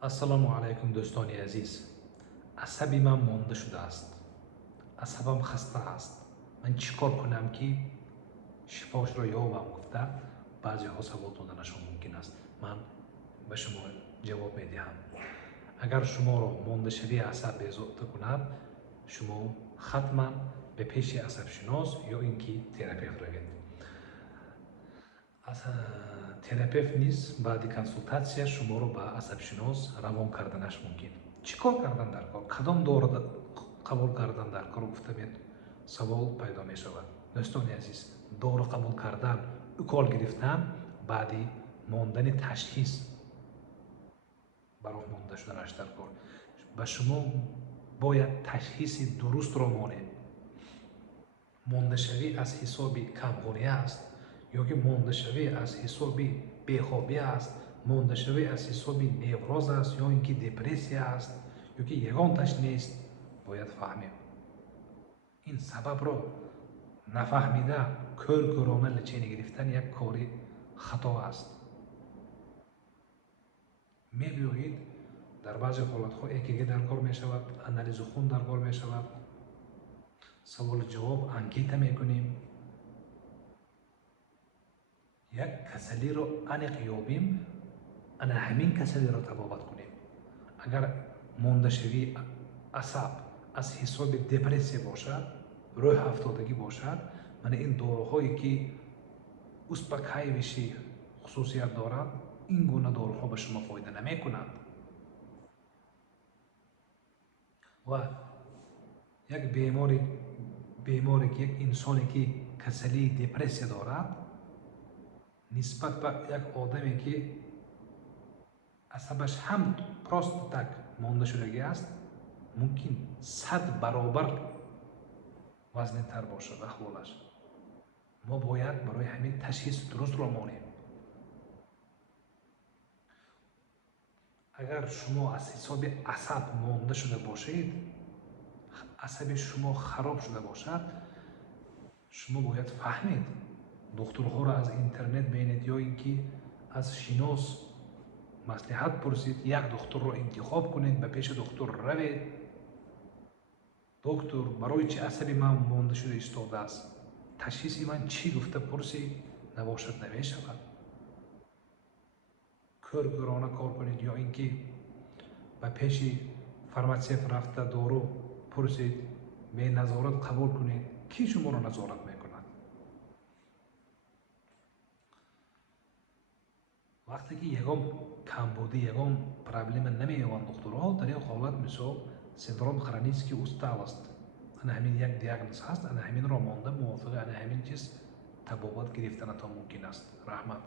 ассалому алайкум дӯстони азиз. Асаби ман монда шудааст. Асабам хаста аст. Ман чӣ кор кунам ки шифошро ёбам гуфта баъзеҳо савол доданашон мумкин аст. Ман ба шумо ҷавоб медиҳам. Агар шуморо мондашавии асаб безовта кунад, шумо хатман ба пеши асабшинос ё ин ки терапевт равед. Терапевт низ баъди консултатсия шуморо ба асабшинос равон карданаш мумкин. Чӣ кор кардан дар кор? Кадом дора қабул кардан дар кор гуфта савол пайдо мешавад. Дӯстони азиз, дора қабул кардан, укол гирифтан баъди мондани ташхис бароҳ монда шуданаш дар кор. Ба шумо бояд ташхиси дурустро монед. Мондашавӣ аз ҳисоби камғонӣ аст ёки мондашавӣ аз ҳисоби бехобӣ аст, мондашавӣ аз ҳисоби невроз аст ё ин ки депрессия аст ёки ягонташ нест, бояд фаҳмем. Ин сабабро нафаҳмида кӯр-кӯрона личени гирифтан як кори хато аст. мебиёед дар баъзе ҳолатҳо ЭКГ дар кор мешавад, анализи хун дар кор мешавад, саволу ҷавоб, анкета мекунем. як касалиро аниқ ёбем, ана ҳамин касалиро табобат кунем. Агар мондашавии асаб аз ҳисоби депрессия бошад, рӯҳафтодагӣ бошад, мана ин дороҳое ки успокаивающий хусусият дорад, ин гуна дороҳо ба шумо фоида намекунанд. ва як беморе ки як инсоне ки касалии депрессия дорад, нисбат ба як одаме ки асабаш ҳам просто так монда шудагӣ аст, мумкин 100 баробар вазнинтар бошад аҳволаш. мо бояд барои ҳамин ташхиси дурустро монем. агар шумо аз ҳисоби асаб монда шуда бошед, асаби шумо хароб шуда бошад, шумо бояд фаҳмед, духтурҳоро аз интернет бинед ё ин ки аз шинос маслиҳат пурсид, як духтурро интихоб кунед, ба пеши духтур равед. доктур, барои чӣ асаби ман монда шуда истодааст? Ташхиси ман чӣ гуфта пурсед? Навошад намешавад. кӯр-кӯрона кор кунед ё ин ки ба пеши фарматсевт рафта дору пурсед, беназорат қабул кунед. Ки шуморо назорат мекунад? вақте ки ягон камбудӣ, ягон проблема намеёбанд духтурҳо, дар ин ҳолат мисол синдром хронический устал аст. ана ҳамин як диагноз ҳаст, ана ҳаминро монда мувофиқи ана ҳамин чиз табобат гирифтанатон мумкин аст. Раҳмат.